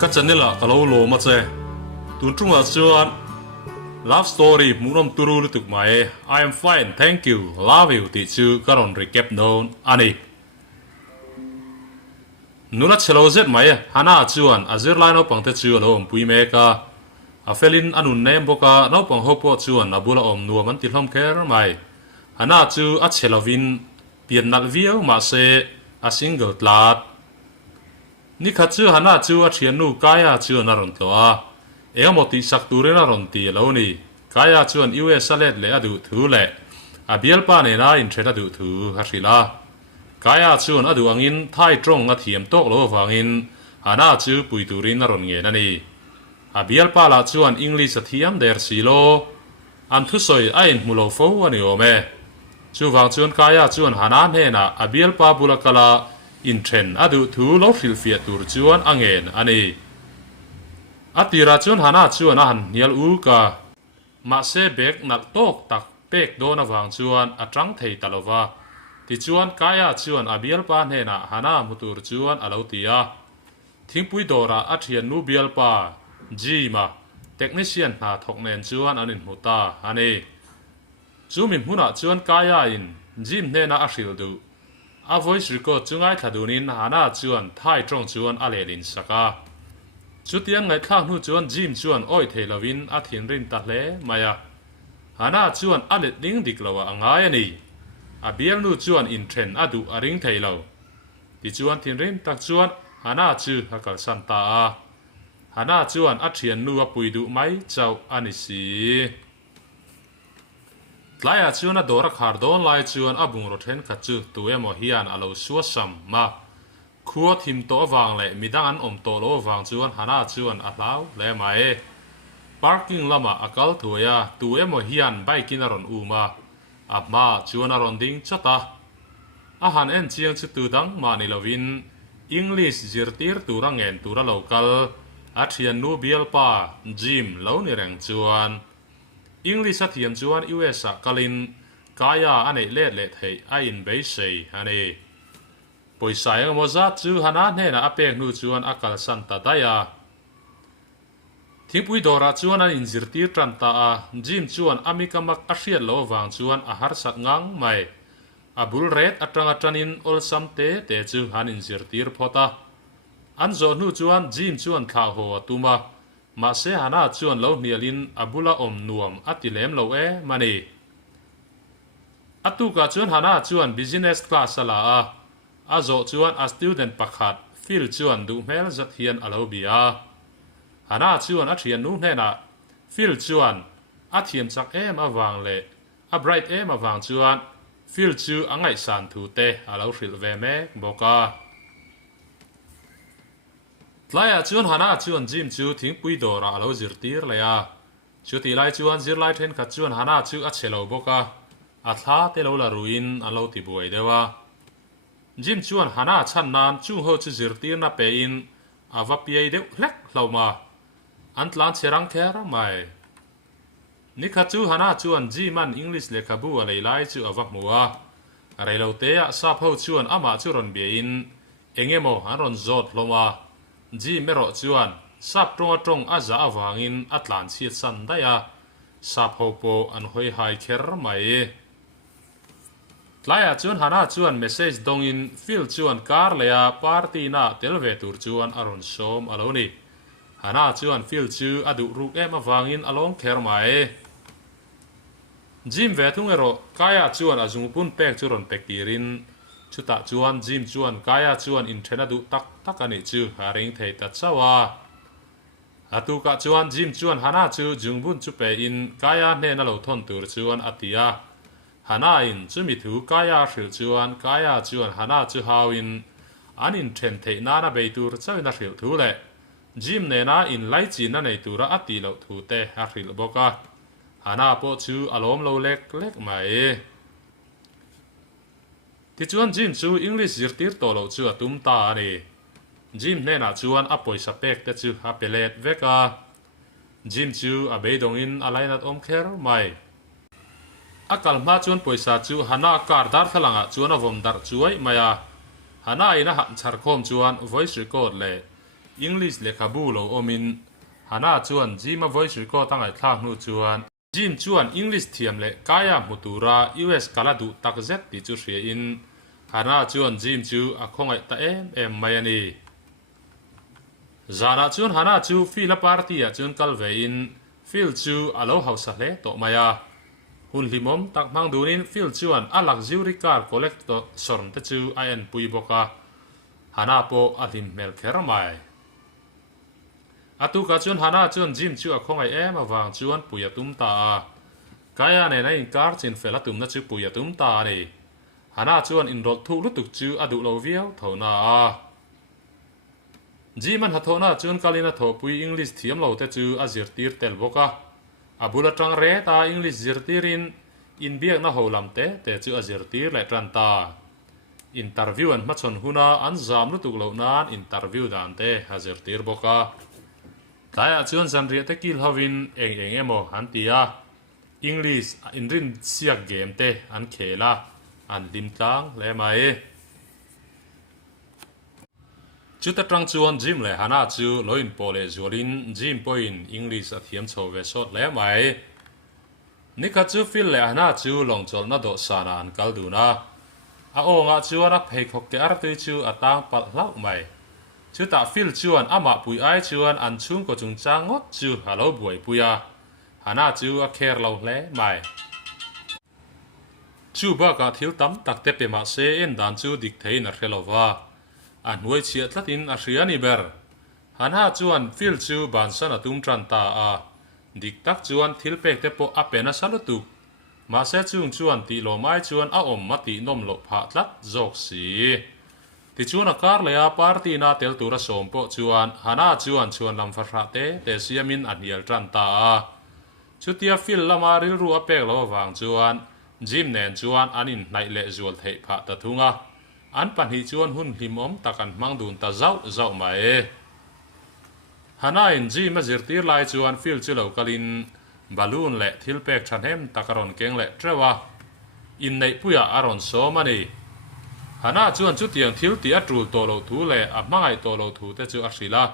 các channel là kalau lo mà che tun trung là chuan love story munom turu lu tuk mai I am fine thank you love you ti chu karon recap non ani nuna chelo zet mai hana chuan azir line opang te chu lo pui me ka a felin anun nem boka no pang hopo chuan abula om nu man ti hlom kher mai hana chu a chelovin pian nal viau ma se a single tlat ni kha chu hana chu a thian nu kaya chu na ron to a emoti sak turin a ron ti lo ni kaya chuan US let le adu thu le a bial pa ne na in theta du thu ha rila kaya chuan adu angin thai trong a thiam tok lo wangin hana chu pui turin a ron nge na ni a bial pa la chuan English a thiam der silo an thu soi a in mulo fo ani o me chu wang chuan kaya chuan hana ne na a bial pa bulakala in tren adu thu lo fil fia tur chuan angen ani atira chuan hana chuan a han nial u ka ma se bek nak tok tak pek dona wang chuan atang thei talova ti chuan kaya chuan a bial pa ne na hana mutur chuan alo tia thingpui dora a thian nu bial pa ji ma technician na thoknen chuan anin muta ani chumin huna chuan kaya in jim ne na a hril du a voice record chungai thadunin hana chuan thai trong chuan a lelin saka chutiang ngai thang nu chuan jim chuan oi theilovin a thin rin ta hle maya hana chuan a let ding dik lawa angai ani a bial nu chuan in thren adu a ring theilo ti chuan thin rin tak chuan hana chu hakal santa a hana chuan a thian nu a pui du mai chau ani si tlaya chuan a dora khar don lai chuan a bung ro then kha chu tuemo hian alo suasam ma khuwa thim to wang le midang an om to lo wang chuan hana chuan a hlau le mai parking lama akal thuya tuemo hian bike in aron uma apma chuan aron ding chata a han en chiang chu tu dang ma ni lovin English zirtir turangen tura local a thian nu bial pa gym lo ni reng chuan English a thiam chuan US a kalin kaya ane let le thei a in be sei ani poisa yang moza chu hana ne na apek nu chuan akal santa daya thingpui dora chuan an inzirtir tranta a gym chuan amikamak a hriat lo wang chuan a har sat ngang mai a bul red atanga tanin ol samte te chu han inzirtir phota an zo nu chuan gym chuan thla ho atuma ma se hana chuan lo hnialin abula om nuam atilem lo e mani atuka chuan hana chuan business class ala a zo chuan a student pakhat fil chuan du mel zat hian alo bia hana chuan a thian nu hena fil chuan a thiam chak em awang le a bright em awang chuan fil chu angai san thu te alo hril ve me boka tlaya chuan hana chuan gym chu thingpui dora alo zirtir le a chuti lai chuan zir lai then khat chuan hana chu a chelo boka a thla te lo la ruin alo ti buai dewa gym chuan hana chan nan chu ho chu zirtir na pe in ava pi deuh hlek hloma an tlan cherang kher mai ni kha chu hana chuan gym man English le khabu a leilai chu ava muwa a reilo te a sa pho chuan ama chu ron be in engemo an ron zot hloma gym mero chuan sap trong a za awangin atlan chiat san daya sap ho po an hoi hai kher mai tlaya chuan hana chuan message dongin fil chuan kar leya party na telve tur chuan aron som aloni hana chuan fil chu adu ruk em awangin along kher mai gym ve thung ero kaya chuan azung pun pek churon pekirin chuta chuan gym chuan kaya chuan in thena du tak tak ani chu haring thei ta chawa atuka chuan gym chuan hana chu jungbun chu pe in kaya ne na lo thon tur chuan atia hana in chumi thu kaya hril chuan kaya chuan hana chu hawin anin then thei na na beitur chawina hril thu le gym ne na in lai chin na nei tura ati lo thu te a hril boka hana po chu alom lo lek lek mai ti chuan gym chu English zirtir to lo chu atum ta ani gym ne na chuan a poisa pek te chu a pelet veka gym chu a beidong in alainat om kher mai akal ma chuan poisa chu hana kar dar thalanga chuan a vom dar chuai maya hana ina han char khom chuan voice record le English le khabu lo omin hana chuan gym a voice record tangai thlang nu chuan gym chuan English thiam le kaya mutura US kaladu takzet ti chu hria in hana chuan gym chu a khongai ta em mai ani zana chuan hana chu fila party a chuan kalve in fil chu alo hausa hle to maya hun limom tak mang dunin fil chuan a luxury car collector sorn te chu a en pui boka hana po a lim mel kher mai atu ka chuan hana chuan gym chu a khongai em awang chuan puya tum ta kaya ne na in kar chin fela tum na chu puya tum ta ni hana chuan in rol thu lutuk chu adu lo viau thona Jiman hathona chuan kalina tho pui English thiam lo te chu a zirtir tel boka abula tang re ta English zirtirin in biak na holam te chu a zirtir le tran ta interview an machon huna an zam lutuk lo nan interview dan te a zirtir boka kaya chuan zanria te kil hovin eng emo an tia English in rin siak game te an khela an lim tlang le mai chu ta tang chuan gym le hana chu loin pole zualin gym point English a thiam chho ve sot le mai nika chu fil le hana chu long chol na do sana an kal du na a onga chuan a phei khok te ar tu chu atang pal hlau mai chu ta fil chuan ama pui ai chuan an chung ko chung changot chu halo buai puya hana chu a kher lo hle mai chu ba ka thil tam tak te pe ma se en dan chu dik thein a khelova an huai chia tlatin a hriani ber hana chuan fil chu ban sana tum tran ta a dik tak chuan thil pek te po a pena salutu ma se chung chuan ti lo mai chuan a om mati nom lo pha tlat jok si ti chuan a kar le a party na tel tura som po chuan hana chuan lam fa te siamin an hial tran ta a chutia fil lama ril ru a pek lo wang chuan gym nen chuan anin nai le zual thei pha ta thunga an pan hi chuan hun hlimom takan mangdun ta zau mai hana in gym a zirtir lai chuan fil chu lo kalin balloon le thil pek thanem takaron keng le trewa in nei puya aron so mani hana chuan chu tiang thil ti a trul to lo thu le a mangai to lo thu te chu a hrila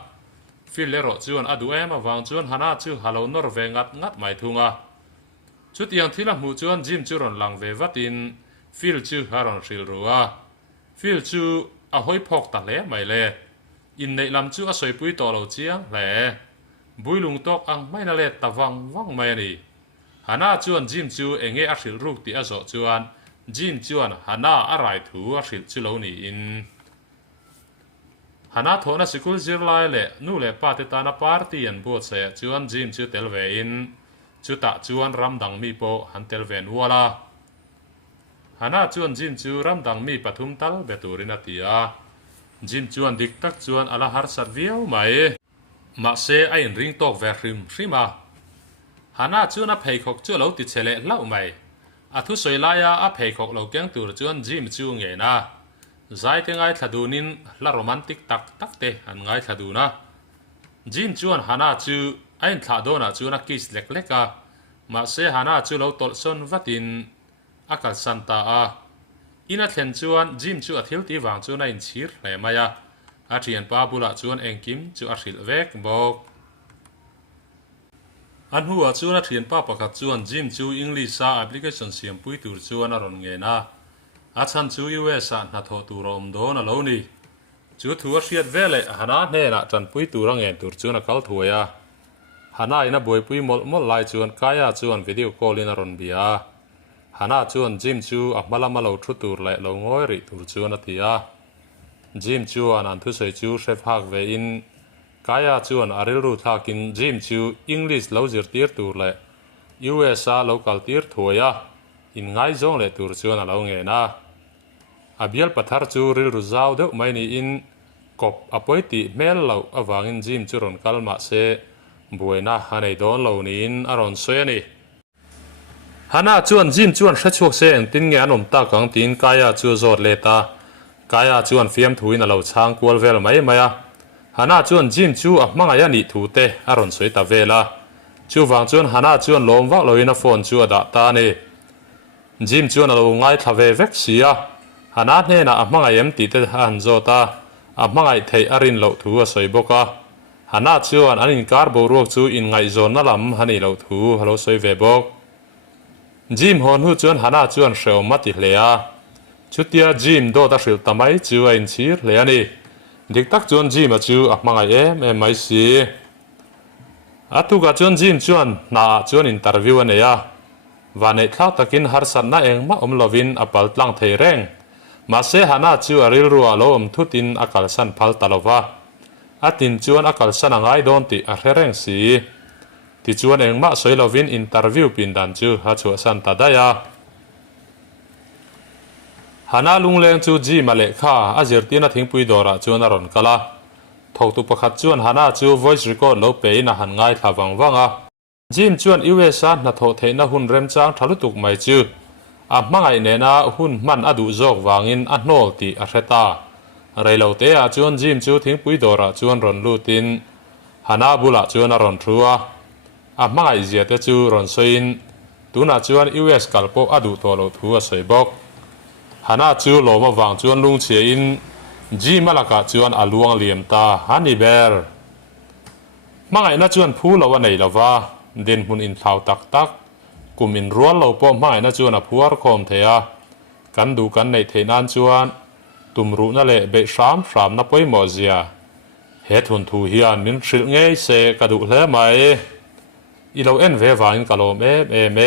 fil le ro chuan adu em awang chuan hana chu halo nor ve ngat mai thunga chu tiang thil a mu chuan gym chu ron lang ve vatin fil chu haron hril ruwa fil chu a hoi phok ta le mai le in nei lam chu a soi pui to lo chiang le builung tok ang mai na le tawang wang mai ni hana chuan gym chu enge a hril ruk ti a zo chuan gym chuan hana a rai thu a hril chu lo ni in hana thona sikul zir lai le nu le pa te ta na party an bo che chuan gym chu tel ve in chu ta chuan ram dang mi po han tel ven wala hana chuan gym chu ram dang mi pathum tal beturin atia gym chuan dik tak chuan ala har sat viau mai ma se a in ring tok ve hrim hrima hana chuan a phei khok chu lo ti chele lau mai a thu soi laia a phei khok lo keng tur chuan gym chu nge na zai te ngai thadunin la romantic tak te an ngai thaduna gym chuan hana chu ain thadona chuan a kiss lek leka ma se hana chu lo tol son vatin akal santa a ina thlen chuan gym chu a thil ti wang chu na in chhir hle maya a thian pa bula chuan engkim chu a hril vek bok an huwa chuan a thian pa pakhat chuan gym chu English sa application siam pui tur chuan a ron nge na a chan chu US a na tho tu rom don a lo ni chu thu a hriat vele hana hne na chan pui tur ang en tur chuan a kal thuaya hana ina boi pui mol lai chuan kaya chuan video call in a ron bia hana chuan gym chu a hmalama lo thu tur le lo ngoi ri tur chuan a tia gym chuan an thu sei chu chef hak ve in kaya chuan aril ru thakin gym chu English lo zir tir tur le US a local tir thuaya in ngai zong le tur chuan a lo nge na a bial pathar chu ril ru zau deuh mai ni in kop apoiti mel lo awangin gym chu ron kalma se buaina hanei don lo ni in aron soyani hana chuan gym chuan hrachuak se ang tin nge anom ta kang tin kaya chu zot le ta kaya chuan fiam thuin a lo chang kual vel mai maya hana chuan gym chu a hmanga ya ni thu te aron soi ta vela chu wang chuan hana chuan lom wak loin a phone chu ada ta ni gym chuan a lo ngai thave vek sia hana hne na a hmanga yem ti te han zota มังไอเทอรินเหลาถูสวยบกฮันน่าชวนอันนี้การบรวกจูอินไงโซนนั่นลำฮันนี่เหลาถูฮัลโหลสวยเวบกจิมฮอนหูชวนฮันน่าชวนเชลมาติเลียชุดเดียจิมโดตัสิลทำไมจูอินชีเลียนี่เด็กตักชวนจิมจูมังไอไม่สิทุกชวนจิมชวนน่าชวนอินเตอร์วิวเนี่ยวันนี้ท้าวตะกินฮาร์สันน่าเองมาลวินอัปลตังเทเรงมาเสฮันน่าจูริลรัวโลทุตินอักลสันพัลตลวะตินชวนอักลสันง่ายโดนติอาเร่งสีติชวนเองมาสวยลวินอินเตอร์วิวปินดันจูฮัจวสันตาดายาฮันน่าลุงเลงจูจีมาเลข้าอาเจอร์ตินาทิ้งปุยดอระชวนอรอนกลาทอกตุปขัดชวนฮันน่าจู voice record โลเปย์น่าหันง่ายทาวังวังจิมชวนอิเวสันนัทโหเทน่าหุ่นเริ่มจางทะลุตุกไม่จูมังไอเนน่าหุ่นมันอดูจอกวางินอันโนติอาเรตาไรเหล่าเตะชวนจิมจูทิ้งปุยดอระชวนรอนลูตินฮันน่าบุละชวนอรอนทัวมังไอเจียเตจูรอนซินตูน่าชวนอิเวสกัลโปอดูตัวโลทัวสวยบกฮันน่าจูโลมาวังชวนลุงเชียนจิมาลักชวนอาลวงเลียมตาฮันนี่เบลมังไอน่าชวนพูดละวันไหนละวะเดินหุ่นอินเท้าตักตักกุมอินรัวเราป้อมไม่น่าจวนพัวร์คอมเทียกันดูกันในเทนันจวนตุมรู้นั่นแหละเบะสามนับไว้หมอเสียเหตุหุ่นทูเฮียนินชิลเงยเสกระดูกเล่ไหมอีเราเอ็นเววานกะโลเม